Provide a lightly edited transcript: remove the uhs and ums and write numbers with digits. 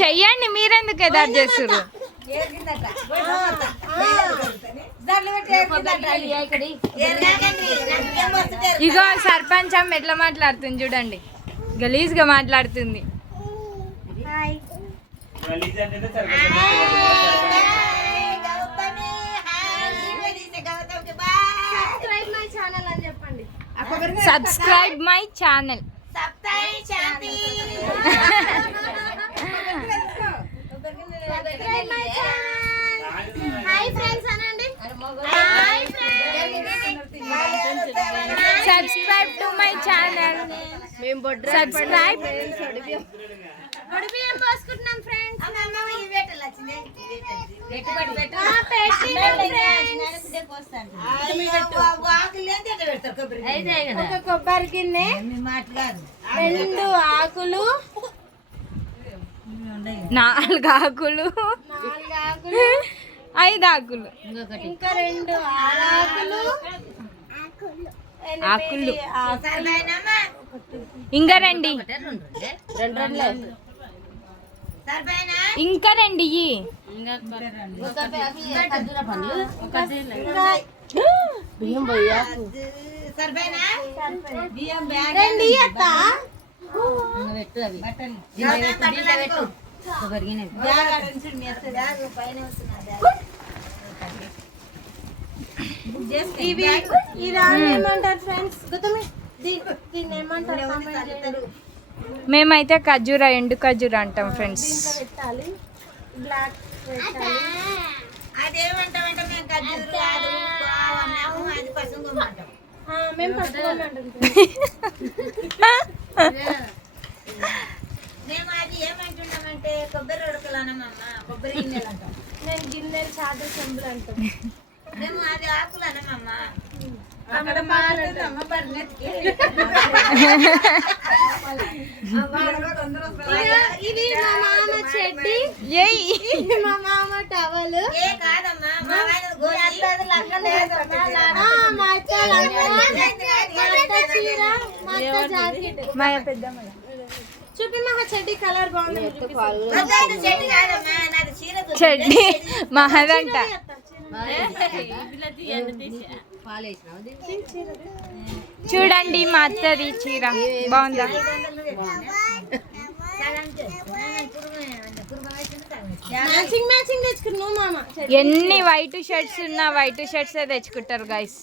చెయ్యండి, మీరెందుకు ఎదారు చేస్తారు? ఇగో సర్పంచ్ అమ్మ ఎట్లా మాట్లాడుతుంది చూడండి, గలీజ్ గా మాట్లాడుతుంది. Subscribe my channel. Subscribe to my channel. Subscribe. కొబ్బరి గిన్నె, 2 ఆకులు, 4 ఆకులు, 5 ఆకులు, ఇంకా 2 ఆకులు, ఇంకా 2 ఇంకా 2 బియ్యం పోయా ఏమంటారు ఫ్రెండ్స్? మేమైతే ఖర్జూర, ఎండు ఖర్జూర అంటాం ఫ్రెండ్స్. మేము అది ఏమంటున్నామంటే కొబ్బరి ఉడకలు అనమమ్మా, కొబ్బరి గిన్నెలు అంటాం. నేను గిన్నెలు, చాదర, చెంబులు అంటాం. మేము అది ఆకులు అనమమ్మా. ఇది మా మామ చెడ్డి, మా మామ టవల్. చూపి మా చెడ్డి కలర్ బాగుంది. చెడ్డి మహదంట. చూడండి మా అత్తది చీర బాగుందా? ఎన్ని వైట్ షర్ట్స్ ఉన్నా వైట్ షర్ట్స్ తెచ్చుకుంటారు గైస్.